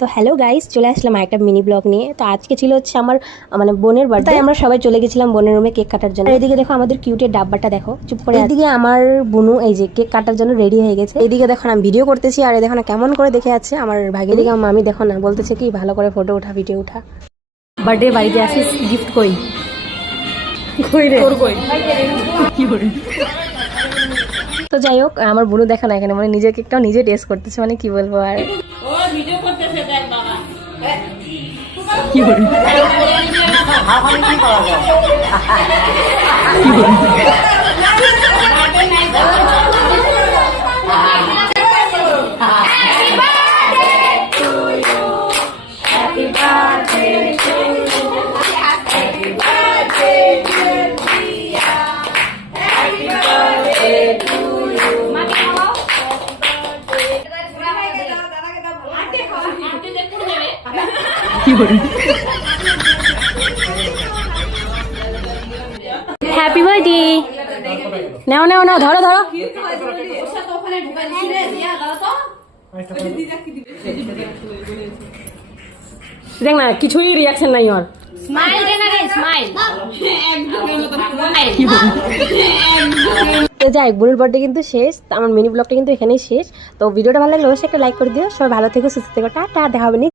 তো hello guys, চলে আসলাম একটা মিনি ব্লগ নিয়ে। তো আজকে ছিল হচ্ছে আমার মানে বোনের বার্থডে, তাই আমরা সবাই চলে গেছিলাম বোনের রুমে কেক কাটার জন্য। এদিকে দেখো আমাদের কিউটের ডাব্বাটা দেখো চুপ করে। এদিকে আমার বোনু এই যে কেক কাটার জন্য রেডি হয়ে গেছে। এদিকে দেখো আমি ভিডিও করতেছি আর দেখো না কেমন করে দেখে আছে আমার ভাগে। এদিকে আমার মামি দেখো না বলতেছে কি ভালো করে ফটো উঠা ভিডিও উঠা। বার্থডে বাড়িতে আসিস, গিফট কই কই রে তোর কই কি করে। তো যাই হোক আমার বোনু দেখো না এখানে মানে নিজের কেকটাও নিজে টেস্ট করতেছে, মানে কি বলবো আর ও ভিডিও করতেছে দেখ বাবা কি বলি হ্যাপি বার্থডে। নাও নাও নাও, ধরো ধরো। দেখ না কিছুই রিয়াকশন নাই ওর। স্মাইল দে না রে স্মাইল তো যাই বোনের বার্থডে কিন্তু শেষ, আমার মিনি ব্লগটা কিন্তু এখানেই শেষ। তো ভিডিওটা ভালো লাগলে অবশ্যই একটা লাইক করে দিও। সবাই ভালো থেকো, সুস্থ থেকো, টাটা, দেখা হবে।